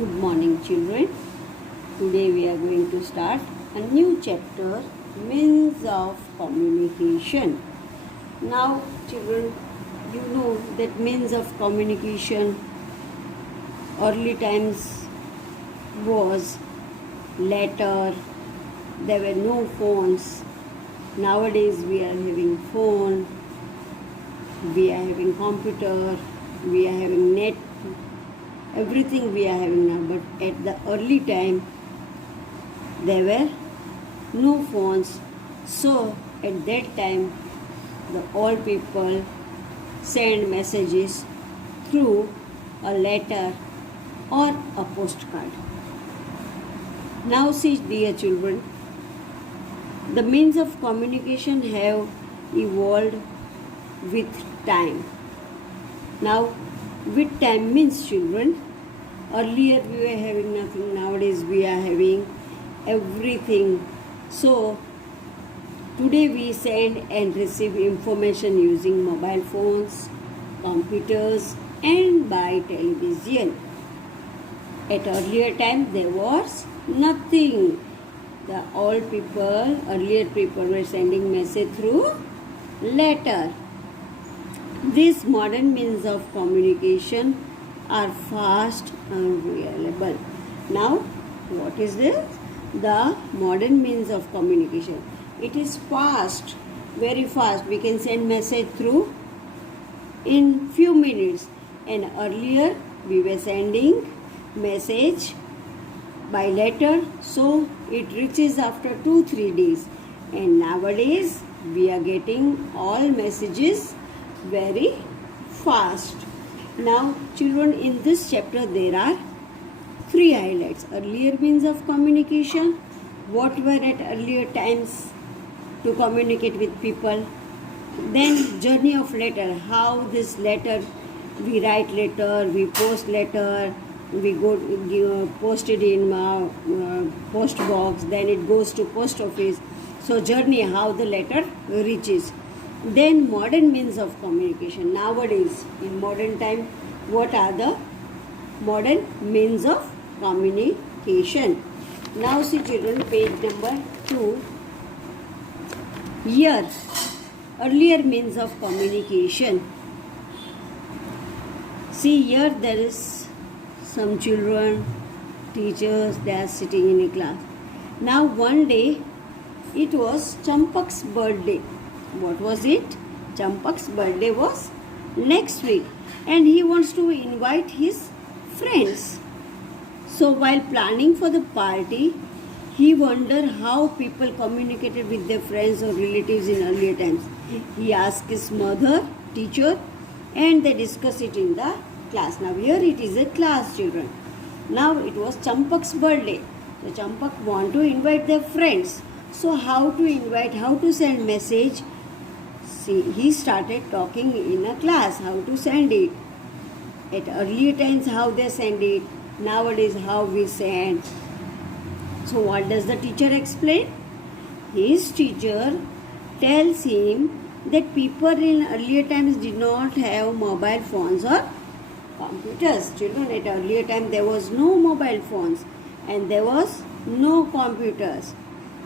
Good morning, children. Today we are going to start a new chapter, Means of Communication. Now, children, you know that means of communication early times was letter, there were no phones. Nowadays we are having phone, we are having computer, we are having net, everything we are having now. But at the early time there were no phones, so at that time the old people send messages through a letter or a postcard. Now see, dear children, the means of communication have evolved with time. Now with time means, children, earlier we were having nothing, nowadays we are having everything. So today we send and receive information using mobile phones, computers and by television. At earlier time there was nothing. The old people, earlier people were sending message through letter. These modern means of communication are fast and reliable. Now, what is this? The modern means of communication. It is fast, very fast. We can send message through in few minutes. And earlier we were sending message by letter, so it reaches after 2-3 days. And nowadays we are getting all messages very fast. Now children, in this chapter there are 3 highlights. Earlier means of communication, what were at earlier times to communicate with people. Then journey of letter, how this letter, we write letter, we post letter, we go post it in post box, then it goes to post office. So journey, how the letter reaches. Then modern means of communication. Nowadays, in modern time, what are the modern means of communication? Now see, children, page number 2. Here, earlier means of communication. See, here there is some children, teachers, they are sitting in a class. Now one day, it was Champak's birthday. What was it? Champak's birthday was next week and he wants to invite his friends. So while planning for the party, he wondered how people communicated with their friends or relatives in earlier times. He asked his mother, teacher, and they discussed it in the class. Now here it is a class, children. Now it was Champak's birthday. So Champak want to invite their friends. So how to invite, how to send message? See, he started talking in a class, how to send it. At earlier times, how they send it. Nowadays, how we send. So what does the teacher explain? His teacher tells him that people in earlier times did not have mobile phones or computers. Children, at earlier time, there was no mobile phones and there was no computers.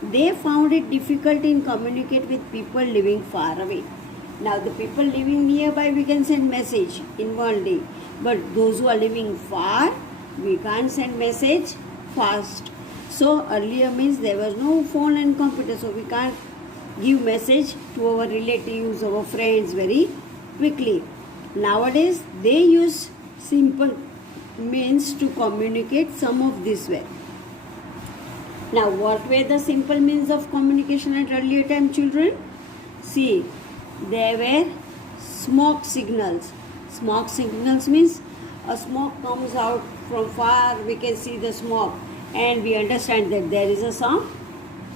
They found it difficult in communicate with people living far away. Now the people living nearby, we can send message in one day. But those who are living far, we can't send message fast. So earlier means there was no phone and computer, so we can't give message to our relatives, our friends very quickly. Nowadays they use simple means to communicate some of this way. Now, what were the simple means of communication at earlier time, children? See, there were smoke signals. Smoke signals means a smoke comes out from far, we can see the smoke and we understand that there is a some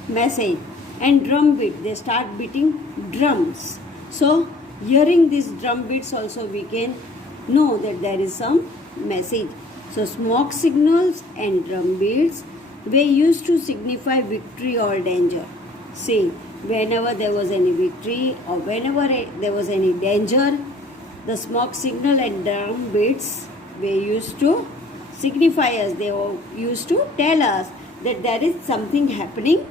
message. And drum beat, they start beating drums. So, hearing these drum beats also we can know that there is some message. So, smoke signals and drum beats were used to signify victory or danger. See, whenever there was any victory or whenever there was any danger, the smoke signal and drum beats were used to signifiers. They used to tell us that there is something happening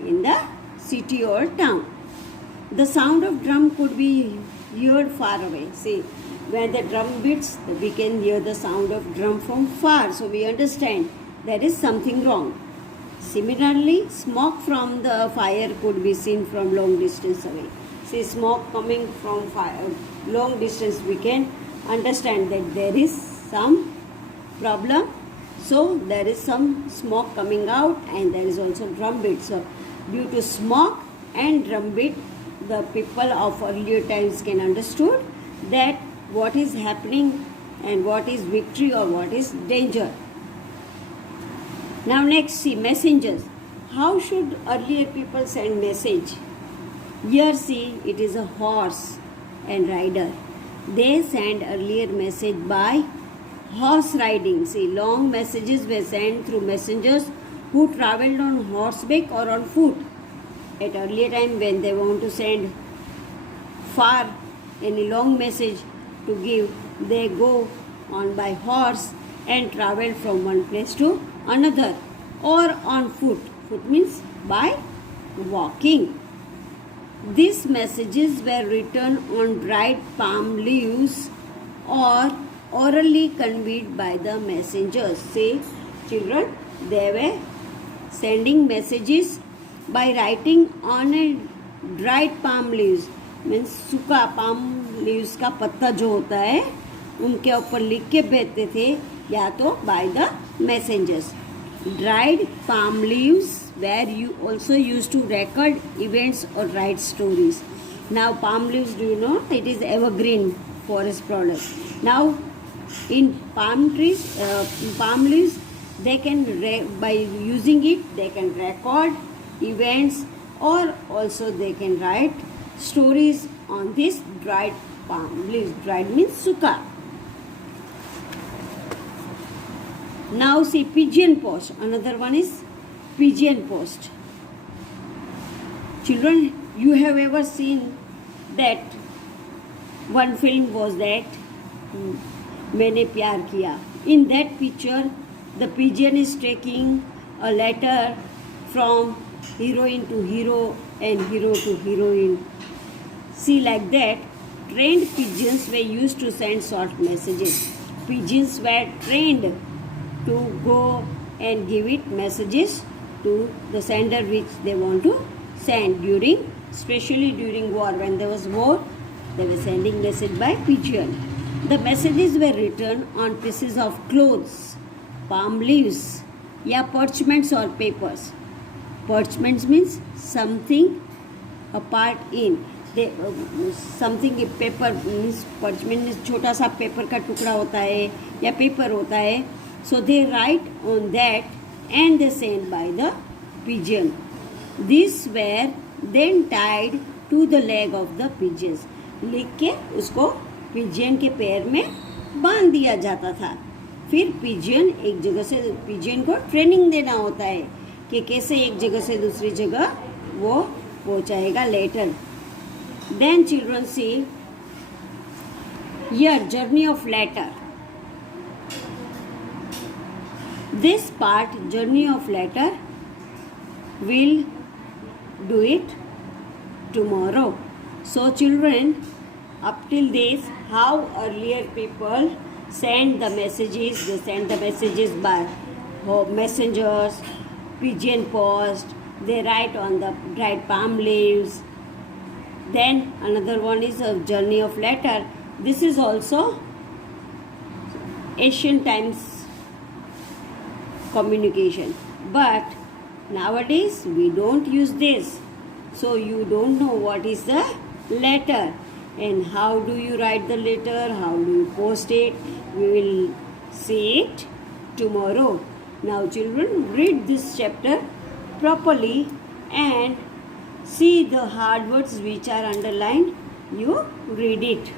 in the city or town. The sound of drum could be heard far away. See, when the drum beats, we can hear the sound of drum from far. So we understand there is something wrong. Similarly, smoke from the fire could be seen from long distance away. See, smoke coming from fire, long distance, we can understand that there is some problem. So there is some smoke coming out, and there is also drum beat. So due to smoke and drum beat, the people of earlier times can understood that what is happening and what is victory or what is danger. Now next, see, messengers. How should earlier people send message? Here see, it is a horse and rider. They send earlier message by horse riding. See, long messages were sent through messengers who travelled on horseback or on foot. At earlier time, when they want to send far any long message to give, they go on by horse and travel from one place to another, or on foot. Foot means by walking. These messages were written on dried palm leaves or orally conveyed by the messengers. See, children, they were sending messages by writing on a dried palm leaves. Means सूखा palm leaves का पत्ता जो होता है उनके ऊपर लिख के भेजते थे, या तो by the messengers. Dried palm leaves were you also used to record events or write stories. Now palm leaves, do you know, it is evergreen forest product. Now in palm trees, palm leaves, they can by using it they can record events, or also they can write stories on this dried palm leaves. Dried means sukha. Now see, pigeon post. Another one is pigeon post. Children, you have ever seen that one film was that Maine Pyar Kiya. In that picture, the pigeon is taking a letter from heroine to hero and hero to heroine. See, like that, trained pigeons were used to send short messages. Pigeons were trained to go and give it messages to the sender which they want to send during, especially during war. When there was war, they were sending message by pigeon. The messages were written on pieces of clothes, palm leaves, या parchments or papers. Parchments means something apart in. Something paper means parchment means छोटा सा paper का टुकड़ा होता है या paper होता है. So they write on that and they send by the pigeon. This were then tied to the leg of the pigeons. लिख के उसको पिजन के पैर में बांध दिया जाता था. फिर पिजन एक जगह से, पिजन को ट्रेनिंग देना होता है कि कैसे एक जगह से दूसरी जगह वो पहुंचाएगा letter. Then children see here journey of letter. This part, journey of letter, will do it tomorrow. So children, up till this, how earlier people send the messages. They send the messages by messengers, pigeon post. They write on the dried palm leaves. Then another one is a journey of letter. This is also ancient times communication. But nowadays we don't use this. So you don't know what is the letter and how do you write the letter, how do you post it. We will see it tomorrow. Now children, read this chapter properly and see the hard words which are underlined. You read it.